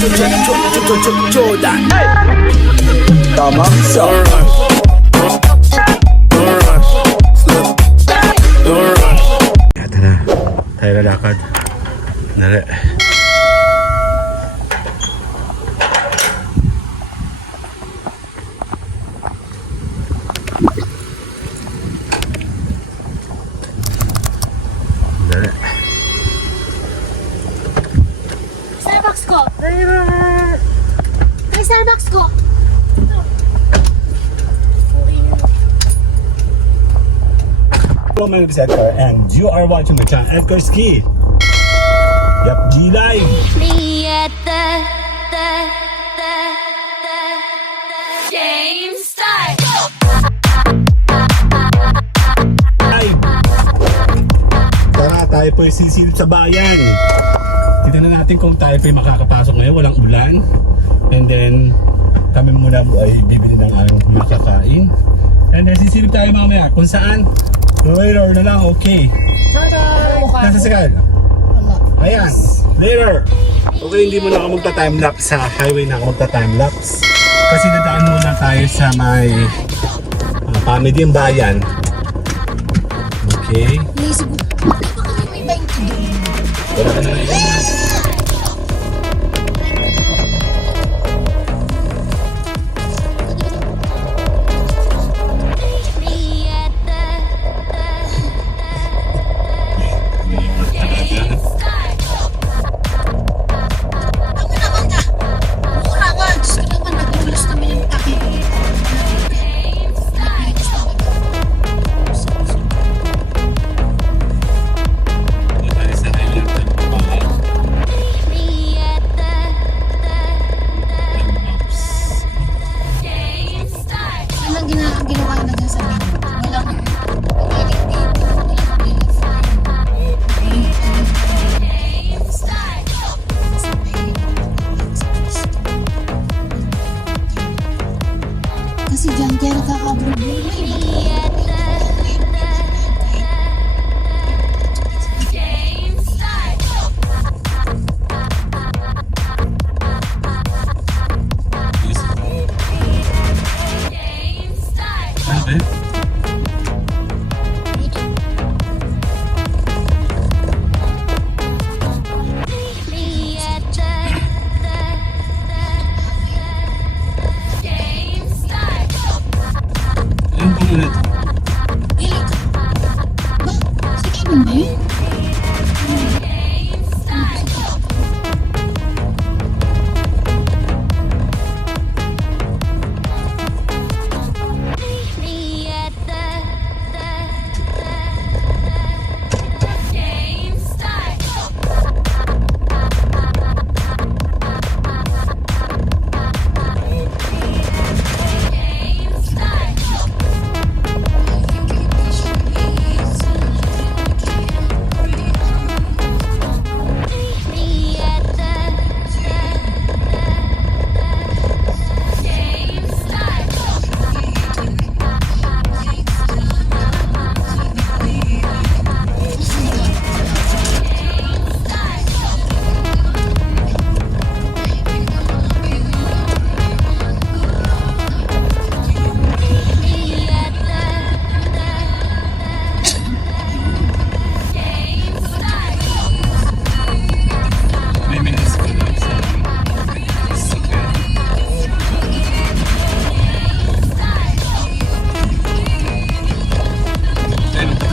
Jordan. Tamam sa. Tara, tayo lalakad. Nara. Nara. Starbucks ko! May Starbucks ko! Hello, my name is Edgar and you are watching the channel Edgar Ski. Yep, G Live. Me at the game start! Live. Tara, tayo po sisilip sa bayan. Tignan natin kung tayo po makakapasok ngayon. Walang ulan. And then, kami muna po ay bibili ng aming makakain. And then, sisilip tayo mamaya kung saan. Later na lang, okay. Nasa sagad? Ayan, later. Okay, hindi muna ako magta-timelapse sa highway na ako magta-timelapse. Kasi dadaan muna tayo sa may Pamidyang Bayan. Okay. Wala ka na ngayon. Kasi dyan kaya nakakabulbul.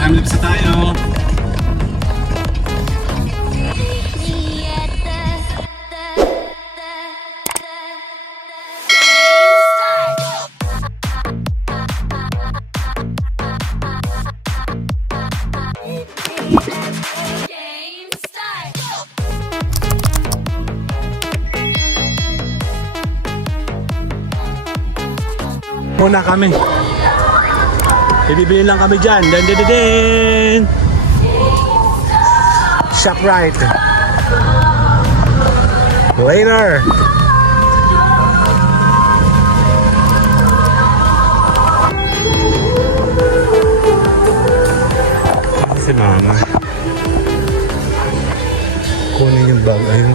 Timelapse tayo. Muna kami. Ibibili lang kami dyan. Den. ShopRite. Later. Si mama. Kunin yung bag. Ayun.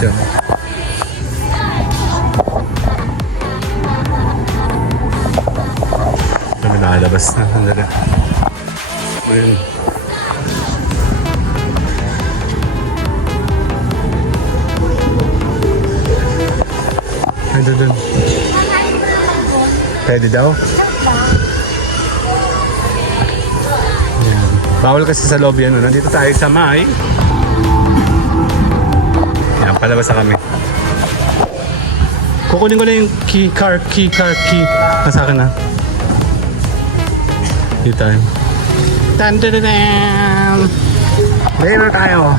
siya. Kami nakalabas na. Sandali. Ayun. Ay, doon. Pwede daw? Ayan. Bawal kasi sa lobby ano. Nandito tayo sa may. Ayan, palabas na kami. Kukunin ko na yung key. Nasa akin na. Dito tayo. Tan-tan-tan! Dito tayo.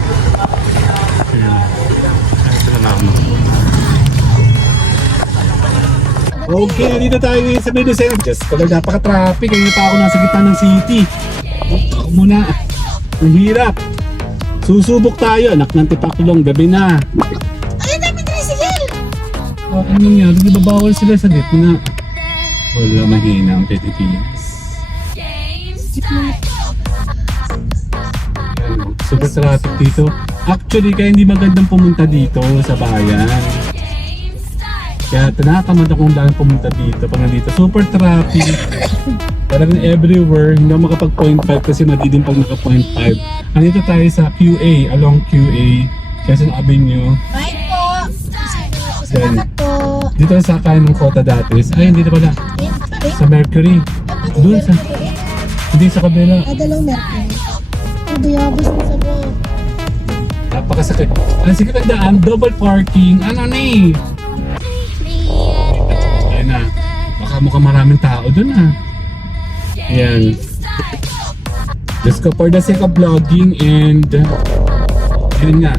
Ayan. Ito na ako. Okay, dito tayo ngayon sa Medusel. Just ko lang, napaka-traffic. Ngayon pa ako nasa gitna ng city. Ako muna. Ang hirap. Susubok tayo. Anak ng tipaklong. Gabi na. Ay, dami tricycle! Ano nangyari? Di ba bawal sila sa gitna? Wala, mahina ang Pilipinas. Super traffic dito. Actually, kaya hindi magandang pumunta dito sa bayan. Kaya tinatamad akong daan pumunta dito pag nandito. Super traffic. Talagang everywhere. Hindi ako makapag 0.5 kasi madidim pag naka 0.5. Nandito tayo sa QA, along QA. Quezon Avenue. Bye po! Salamat po! Dito sa sakayan ng Kota Datis. Ay, dito pala. Sa Mercury. Doon sa... Hindi sa kabila. Dalawang Mercury. Ang buyabas mo sa mo. Napakasakit. Ang sikit ang daan. Double parking. Ano ni? Ayan na. Baka mukhang maraming tao dun ha. Ayan. Just go for the sake of vlogging and yun nga.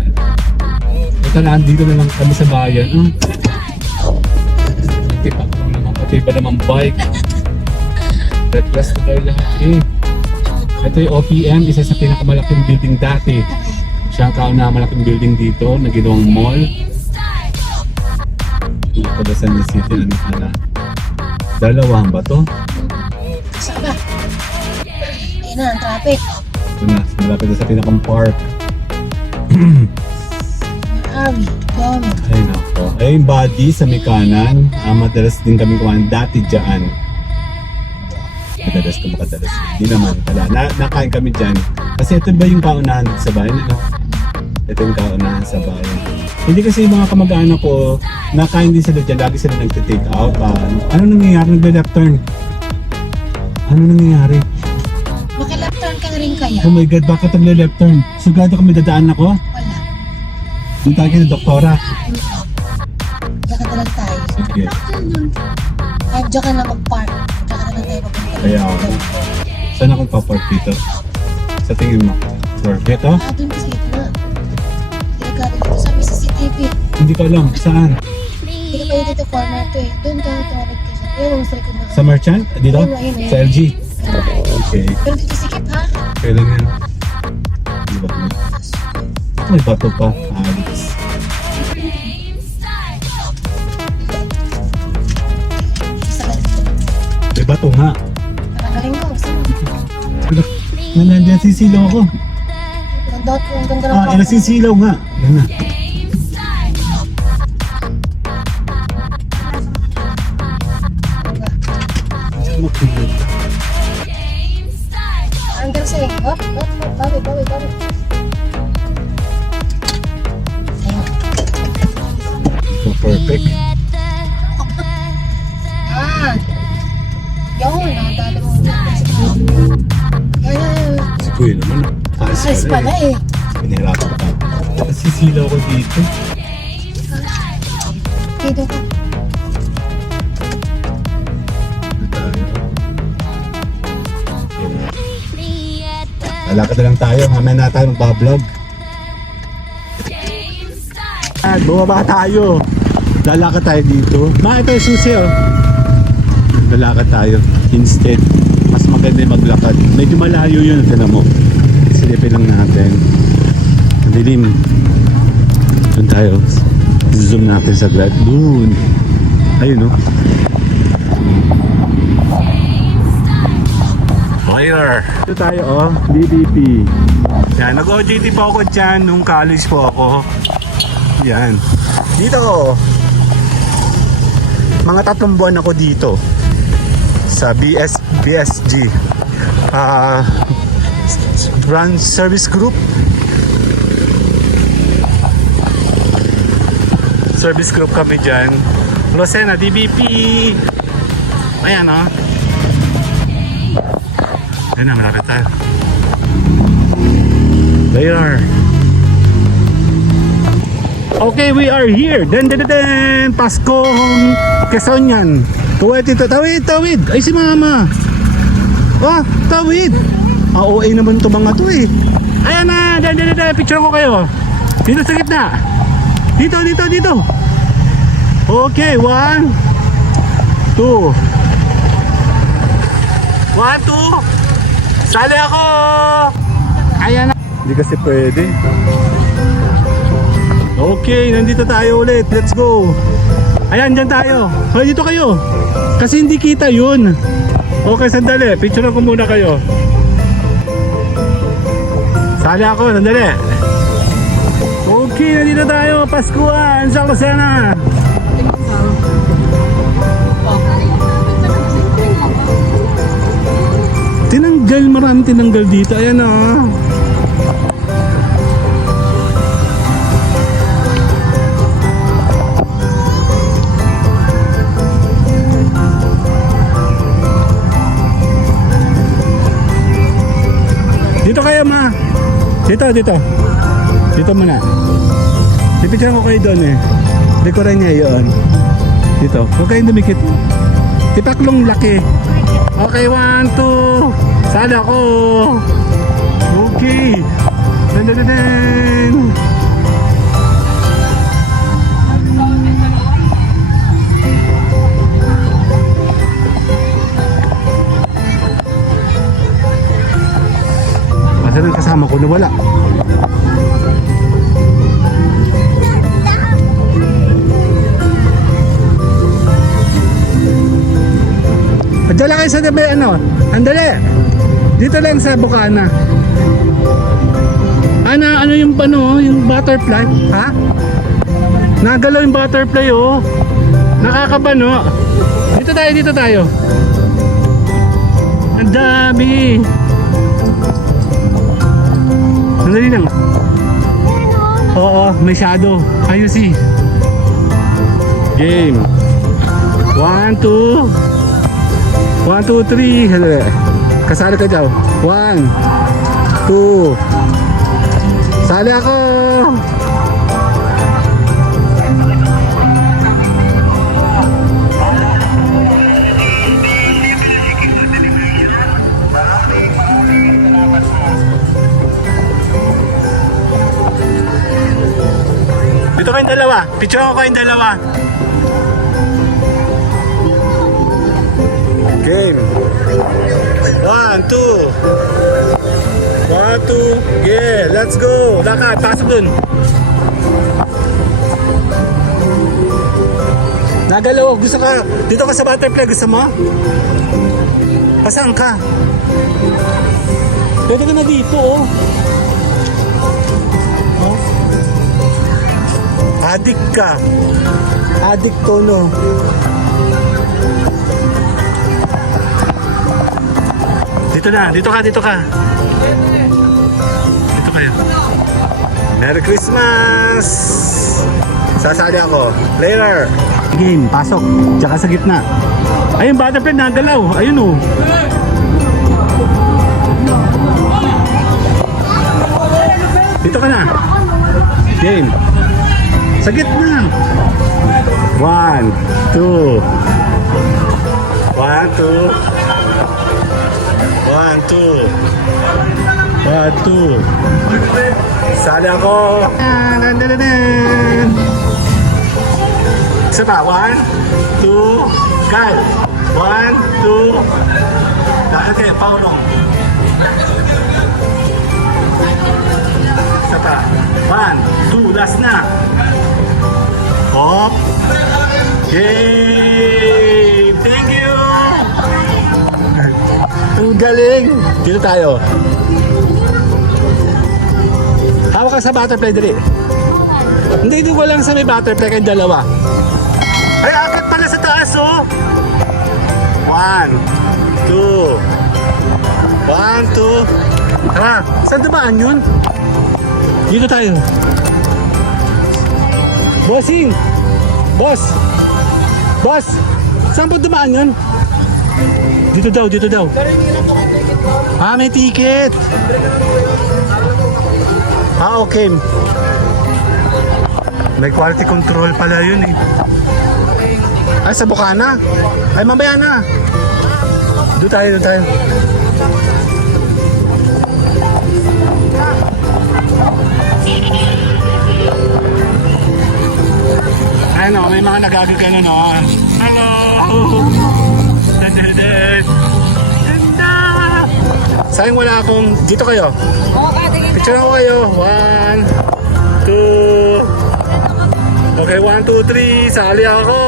Ito na, dito na lang kami sa bayan. Tipak ko naman, pati ba naman bike. Request ko kayo lahat eh. Ito yung OPM, isa sa pinakamalaking building dati. Siya ang kauna-malaking building dito na ginawang mall. Dito ba sa City na dalawang ba to? Saan ba? Ayun na, ang traffic. Ito na, malapit na sa pinakang park. Ari, going. Ay nako. Ay yung body sa may kanan. Madalas din kami kumain dati dyan. Madalas ko makadalas. Hindi naman. Wala. Nakain kami dyan. Kasi ito ba yung kaunahan dito sa bayan? Ano? Ito yung kaunahan sa bayan. Hindi kasi yung mga kamag-anak ko, nakain din sila dyan. Lagi sila nagtitake out. Ano nangyayari? Nagbe-left turn. Ano nangyayari? Maki-left turn ka na rin kaya? Oh my God, bakit nagle-left turn? Sugado kami dadaan ako? Wala. Doon tayo kay doktora. Diyan ka lang tayo. Sige. Ay, diyan ka na mag-park. Diyan ka na lang tayo magpunta. Kaya ako. Saan ako papark dito? Sa tingin mo? Sure. Dito? Doon kasi ito na. Delikado dito sa may CCTV. Hindi ko alam. Saan? Hindi ka pwede dito corner to eh. Doon ka tumawag ka siya. Ayun, mas likod na. Sa Merchant? Dito? Ayun, ayun. Sa LG? Okay. Pero dito sikip ha? Kailan yan? Hindi ba ito? May bato pa. Alis. Isa ka dito. May bato nga. Nakagaling ko. Pero, nandiyan sisilaw ako. Ang ganda ng park. Sisilaw nga. Yan na. Magpilot. Ang ganda sa'yo. Hop, hop, hop. Bawi. Ayun. So perfect. Yun. Nadali mo. Ayun. Si Kuya naman. Ayos pala eh. Pinahirapan ka. Sisilaw ko dito. Dito ka. Dito tayo. Lalakad na lang tayo. Mamaya na tayo magbablog. Bumaba tayo. Lalakad tayo dito. Ito yung susi oh. Lalakad tayo. Instead, mas maganda yung maglakad. Medyo malayo yun. Tignan mo. Silipin lang natin. Ang dilim. Doon tayo. Zoom natin sa grad. Doon. Ayun oh. Fire! Ito tayo oh, DDP. Yan, nag-OJT po ako dyan nung college po ako. Yan. Dito. Mga 3 buwan ako dito sa BSG. Brand Service Group. Service Group kami dyan. Lucena, DBP. Ayan o. Ayan na, malapit tayo. There. Okay, we are here. Den. Paskong Quezon yan. Tawid. Ay, si Mama. Tawid. OA naman to mga to eh. Ayan na. Den. Picture ko kayo. Dito sa gitna. Dito. Okay, 1, 2. 1, 2. Sali ako. Ayan na. Hindi kasi pwede. Okay, nandito tayo ulit. Let's go. Ayan, dyan tayo. Hoy, dito kayo. Kasi hindi kita yun. Okay, sandali. Picture ko muna kayo. Sali ako, sandali. Okay, nandito tayo. Paskuhan sa Lucena. Maraming tinanggal dito. Ayan o. Dito kayo, Ma. Dito muna. Ipicture ko kayo doon eh. Dekoran niya yun. Dito. Huwag kayong dumikit. Tipaklong laki. Okay, 1, 2. Sana ako. Okay. Den. Asan ang kasama ko na wala? Diyan lang kayo sa gabi, andali. Dito lang sa Bukana. Ano yung yung butterfly? Ha? Nagalaw yung butterfly, oh. Nakakabano. Dito tayo. Ang dami. Sandali lang. Oo, may shadow. Can you see? Game. 1, 2. 1, 2, 3. Kasali ka daw. 1, 2. Sali ako. Dito kayong dalawa. Picture ko kayong dalawa. Game. 1, 2. 1, 2. Yeah, let's go. Lakad, pasok dun. Nagalaw, gusto ka. Dito ka sa butterfly, gusto mo? Pasang ka. Pwede ka na dito, oh. Oh. Addict ka. Addict to, no? Dito ka. Dito kayo. Merry Christmas! Sasali ako. Later. Game, pasok. Tsaka sa gitna. Ayun, butterfly nagalaw. Ayun, oh. Dito ka na. Game. Sa gitna. 1, 2. 1, 2. 1, 2. 1, 2. Sali ako. Isa pa. 1, 2. Gal. 1, 2. Okay, paulong. Isa pa. 1, 2. Last na. Hop. Yay! Thank you! Ang galing! Dito tayo. Hawak ka sa butterfly dali. Hindi, dito lang sa may butterfly kayong dalawa. Ay, akit pala sa taas, oh. 1, 2. 1, 2. Tara, saan dumaan yun? Dito tayo. Bossing! Boss! Boss! Saan po dumaan yun? Dito daw, dito daw. Ah, may ticket. Ah, okay. May quality control pala yun eh. Ay, sa Bukana. Ay, mamaya na. Doon tayo, doon tayo. Ano, may mga nagagagano, no? Hello! Ganda! Sayang wala akong... Dito kayo. Picture ako kayo. 1, 2... Okay, 1, 2, 3. Sali ako.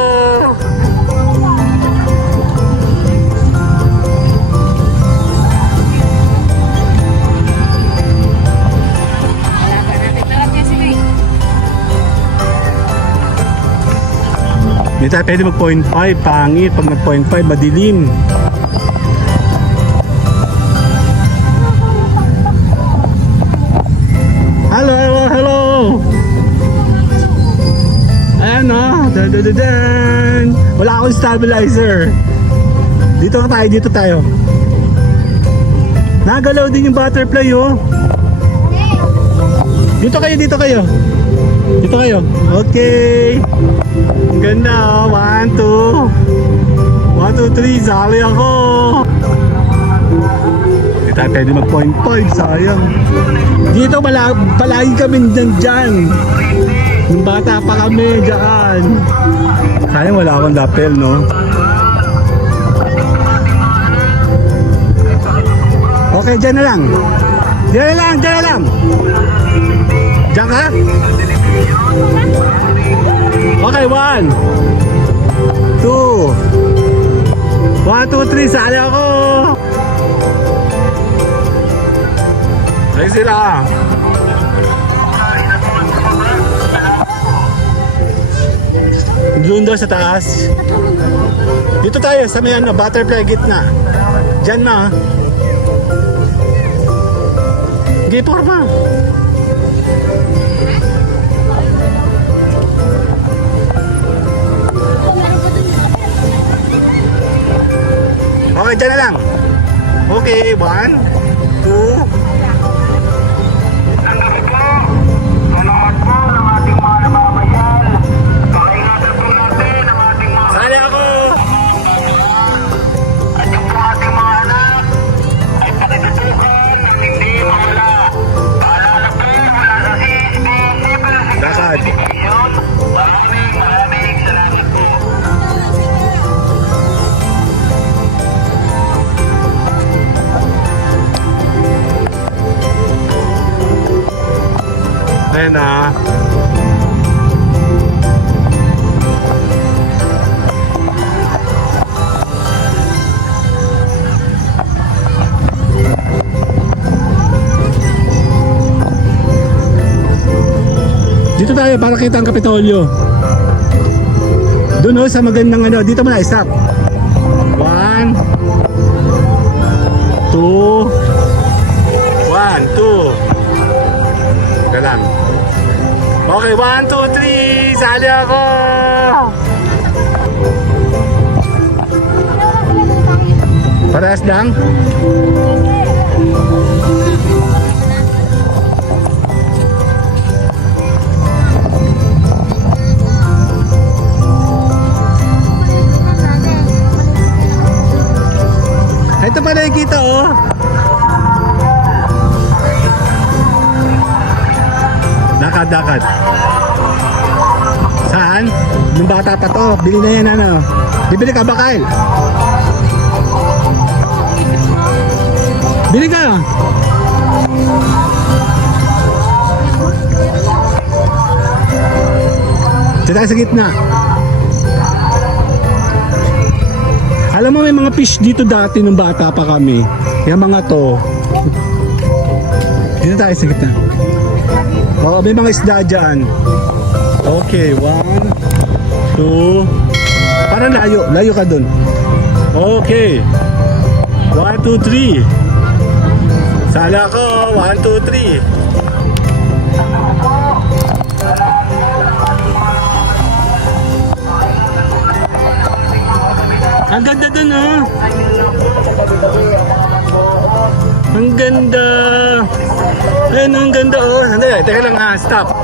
Hindi tayo pwede mag 0.5. Pangit. Pag nag 0.5, madilim. Hello, hello, hello. Ayan o. Dan. Wala akong stabilizer. Dito tayo, dito tayo. Nagalaw din yung butterfly oh. Dito kayo, dito kayo. Dito kayo. Okay. Ang ganda oh. 1, 2. 1, 2, 3. Sali ako. Hindi tayo pwede mag 0.5. Sayang. Dito palagi kami dyan. Nung bata pa kami dyan. Sayang wala akong lapel, no? Okay, dyan na lang. Dyan na lang, dyan na lang. Dyan ka? Okay, 1, 2. 1, 2, 3. Sali ako. Ay sila. Doon daw sa taas. Dito tayo sa may ano, butterfly gitna. Diyan na. Gipor pa. Okay, dyan na lang. Okay, 1, 2. Sali ako! At yung po ating mga anak ay pakitutukan ng hindi mawala. Paalala po mula sa CSB. Dakad. Maraming salamat po. Ayan na. Dito tayo para kita ang Kapitolyo. Doon sa magandang ano, dito muna stop. 1, 2. 1, 2. Galang. Okay, 1, 2, 3. Sali ako. Parehas lang. Ito pa nakikita oh. Dakad. Saan? Nung bata pa to. Bili na yan ano. Bibili ka ba, Kyle? Bili ka. Diyan tayo sa gitna. Alam mo may mga fish dito dati nung bata pa kami. Yung mga to. Dito tayo sa gitna. Oo, may mga isda dyan. Okay, 1, 2. Para layo. Layo ka dun. Okay. 1, 2, 3. Sala ko. 1, 2, 3. Ang ganda dun, oh. Ang ganda. Ayun, ang ganda, oh. Sandali, teka lang ha. Stop.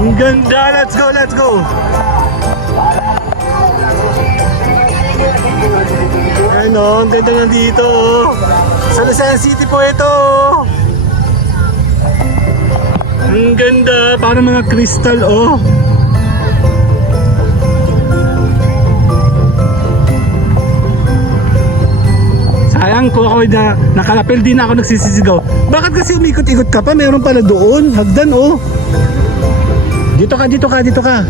Ang ganda. Let's go, let's go. Ano, ang ganda nandito, oh. Sa Lucena City po ito, oh. Ang ganda, parang mga crystal, oh. Sayang ko ako na nakalapil din ako nagsisisigaw. Bakit kasi umikot-ikot ka pa? Meron pala doon, hagdan, oh. Dito ka, dito ka, dito ka.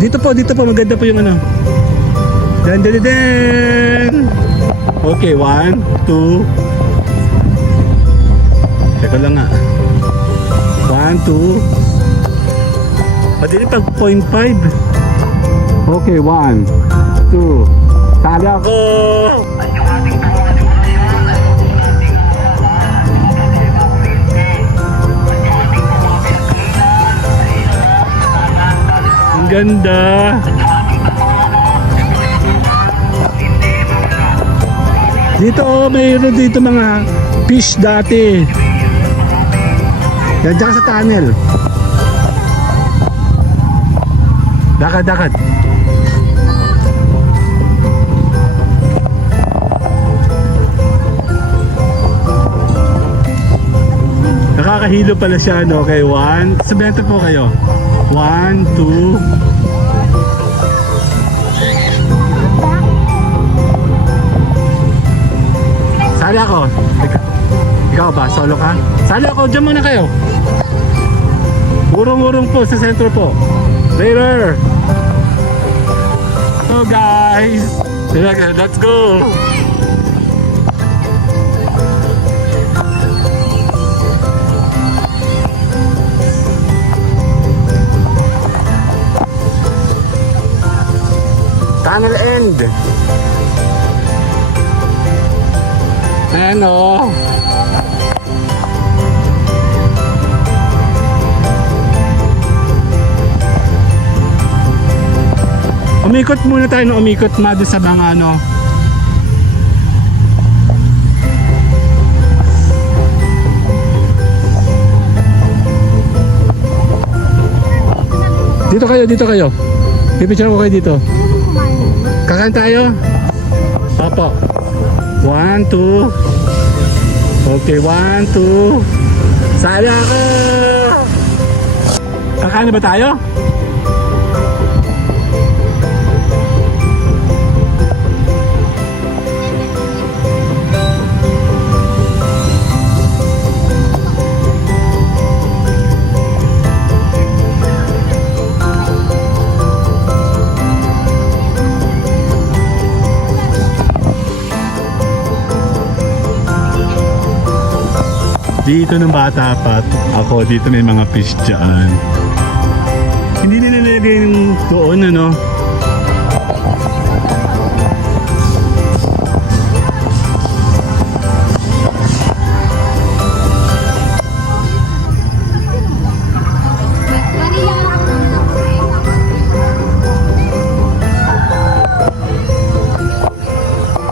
Dito po, maganda po yung ano. Dan, dan, dan, dan. Okay, 1, 2. Teka lang nga. 1, 2. Madali pag 0.5. Okay, 1, 2. Sali ako. Ang ganda. Dito, oh, mayroon dito mga fish dati. Yan dyan ka sa tunnel. Dakad, dakad. Nakakahilo pala siya, no? Okay, 1. Sabihan po kayo. 1, 2. Sali ako. Ikaw ba? Solo ka? Sali ako. Diyan muna kayo. Urong-urong po sa sentro po. Later. So guys. Let's go. Tunnel end. Ano? Umikot muna tayo no, umikot doon sa mga ano. Dito kayo, dito kayo. Pipicture ko kayo dito. Kakan tayo? Opo. 1, 2. Okay, 1, 2. Sali ako! Kakain na ba tayo? Dito ng bata pa ako, dito may mga fish dyan. Hindi nila nilagay yung doon, ano.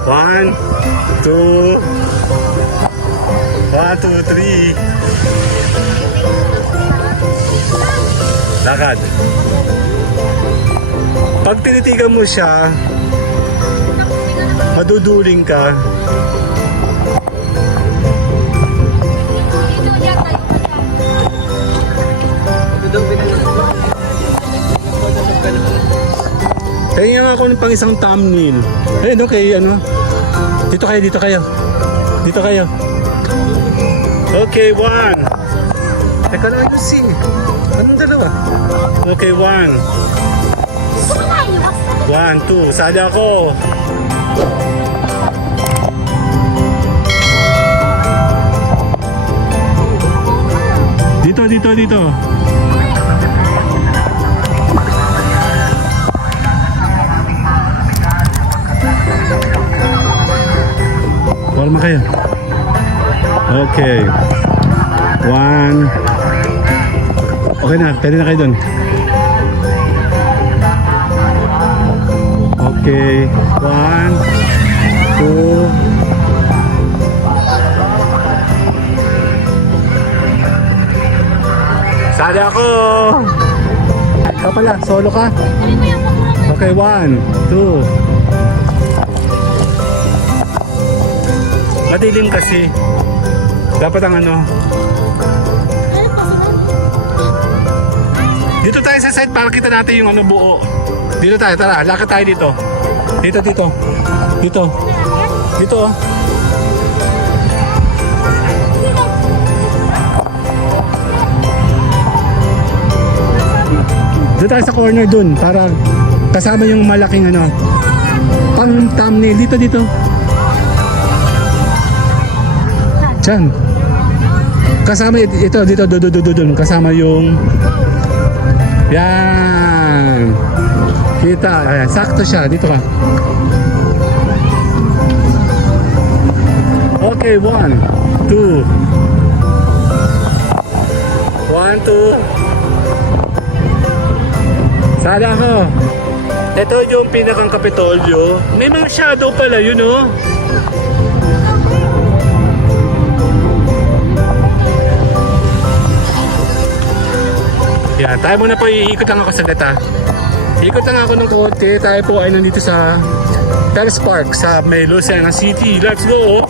One, two. 1, 2, 3. Lakad. Pag tinitigan mo siya, maduduling ka. Kaya nga ako ng pang isang thumbnail. Ayun, okay, ano. Dito kayo, dito kayo. Dito kayo. Okay, 1. Teka lang, ayusin. Anong dalawa? Okay, 1. 1, 2. Sali ako. dito. Forma kayo. Okay. 1. Okay na, pwede na kayo dun. Okay. 1, 2. Sali ako! Ikaw pala, solo ka? Okay, 1, 2. Madilim kasi. Dapat ang ano. Dito tayo sa side para kita natin yung ano buo. Dito tayo, tara, lakad tayo dito. Dito. Dito. Oh. Dito tayo sa corner dun para kasama yung malaking ano. Pang thumbnail. Dito. Diyan. Kasama ito dito dun. Kasama yung yan. Kita. Ayan, sakto siya. Dito ka. Okay, 1, 2. 1, 2. Sala ako. Ito yung pinakang Kapitolyo. May mga shadow pala yun, oh. Yan, tayo muna po, iikot lang ako saglit ha. Ikot lang ako ng konti. Tayo po ay nandito sa Palace Park sa may Lucena City. Let's go!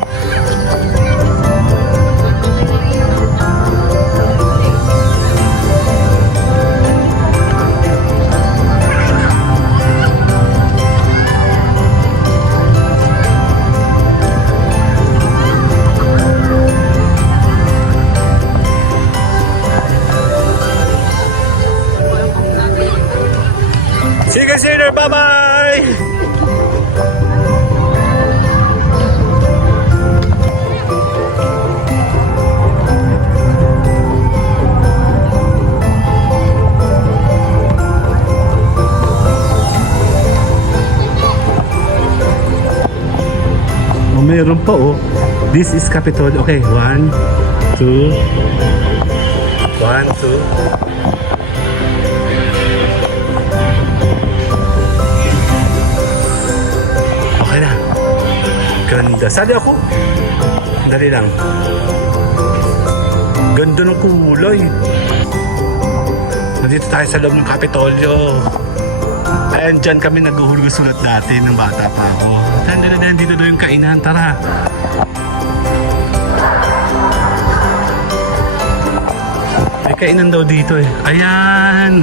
See you guys later. Bye-bye! Oh, meron pa oh. This is Capitol. Okay, 1, 2. 1, 2. Ganda. Sali ako. Dali lang. Ganda ng kulay. Nandito tayo sa loob ng Kapitolyo. Ayan, dyan kami naghuhulog sulat dati ng bata pa ako. Dito doon yung kainan. Tara. May kainan daw dito eh. Ayan.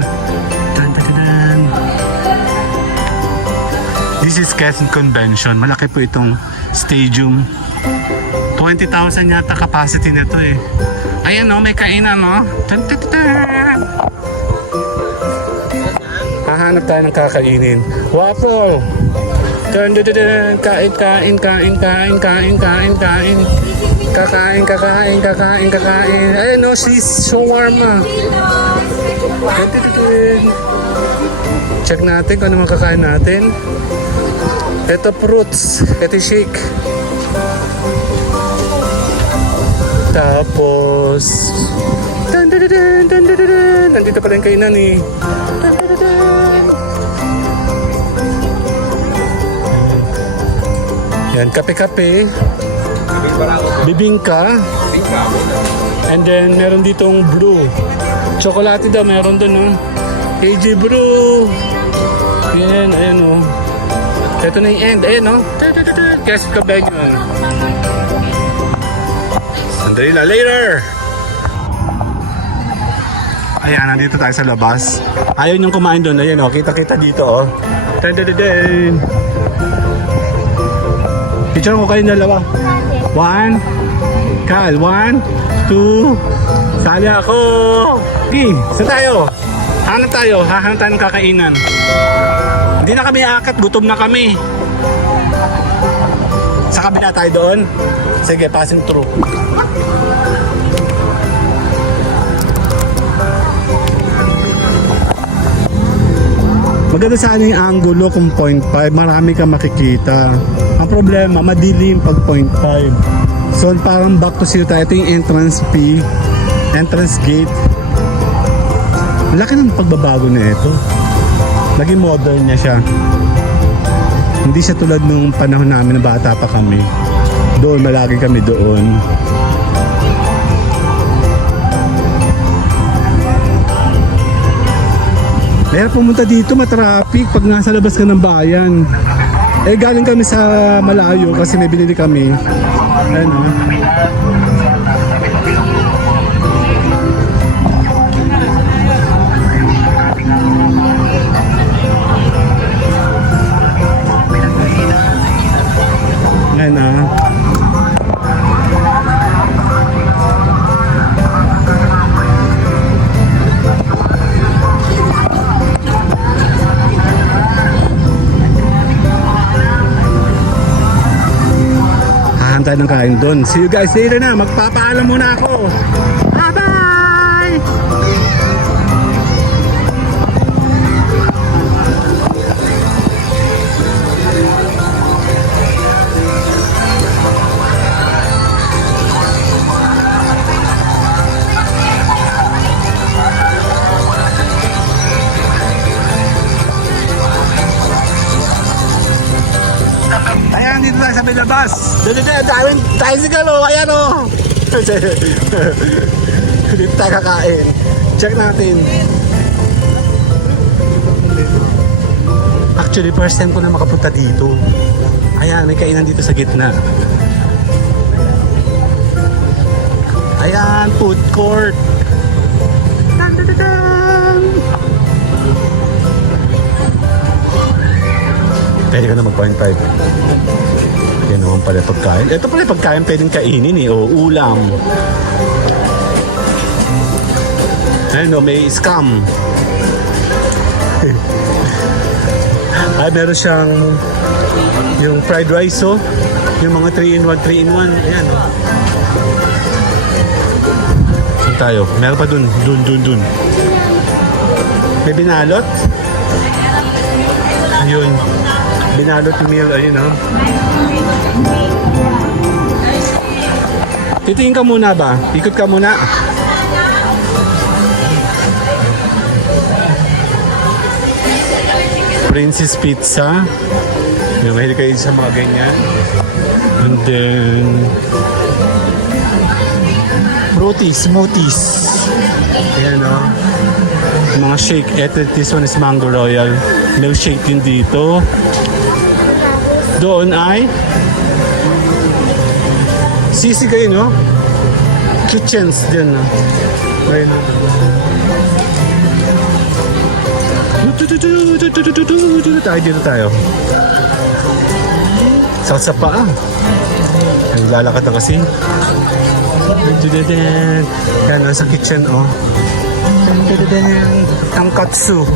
This is Quezon Convention. Malaki po itong stadium. 20,000 yata capacity nito eh. Ayan o, may kainan o. Hahanap tayo ng kakainin. Waffle! Kain. Kakain. Ayan o, shawarma. Check natin kung ano makakain natin. Ito fruits, ito shake. Tapos nandito pala yung kainan eh. Yan, kape-kape. Bibingka. And then meron ditong brew. Chocolate daw meron dun oh. AJ Brew. Yan, ayan oh. Ito na yung end. Ayan o. Quezon Convention. Sandali na. Later! Ayan, nandito tayo sa labas. Ayaw niyong kumain doon. Ayan o. Kita-kita dito o. Dun. Picture ko kayong dalawa. 1. Kal. 1, 2. Sali ako. Okay. Saan tayo? Hanap tayo. Hahanap tayo ng kakainan. Hindi na kami aakat, gutom na kami. Sa kabila tayo doon. Sige, passing through. Maganda sana yung angulo kung 0.5, marami kang makikita. Ang problema, madilim pag 0.5. So parang back to zero tayo. Ito yung entrance fee, entrance gate. Laki ng pagbabago na ito. Naging modern niya siya. Hindi siya tulad nung panahon namin na bata pa kami. Doon, malagi kami doon. Kaya pumunta dito, matraffic pag nasa labas ka ng bayan. Eh, galing kami sa malayo kasi may binili kami. Ayan o. Ayan o. Tayo ng kain doon. See you guys later na. Magpapaalam muna ako. Bye-bye! Ayan, dito tayo sa may labas. Dito tayo, tricycle o. Ayan o. Dito tayo kakain. Check natin. Actually, first time ko na makapunta dito. Ayan, may kainan dito sa gitna. Ayan, food court. Pwede ka na mag-0.5. Yan naman pala pagkain. Ito pala pagkain pwedeng kainin eh. O, ulam. Ayun o, may scam. Ay, meron siyang yung fried rice o. Yung mga 3-in-1, 3-in-1. Ayan o. Saan tayo? Meron pa dun. Dun. May binalot. Ayun. Binalot yung meal, ayun o. Titingin ka muna ba? Ikot ka muna. Princess Pizza. Yung mahilig kayo sa mga ganyan. And then smoothies. Ayan o. Mga shake. This one is Mango Royal. Milkshake din dito. Doon ay sisi kayo, no? Kitchens din, no? Ayun. Dito tayo. Sa paa. Lalakad na kasi. Yan, nasa kitchen, oh. Tankatsu.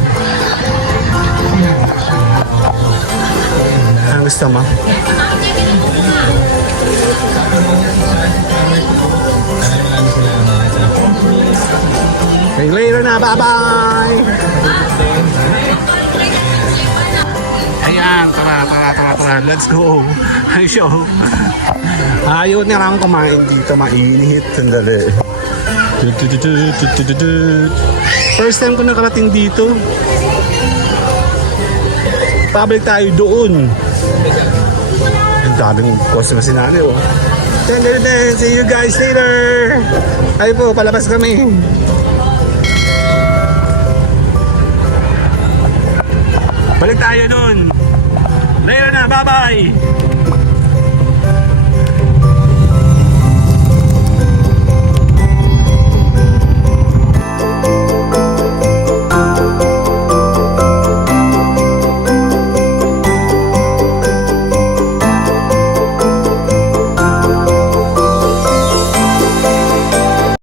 Ang gusto mo? Okay, later na. Bye-bye! Ayan, tara. Let's go. Ay, show. Ayaw na lang kumain dito. Mainit. Sandali. First time ko nakarating dito. Pabalik tayo doon. Ang daming customer si nanay, oh. See you guys later. Ay po, palabas kami. Balik tayo doon. Later na, bye-bye.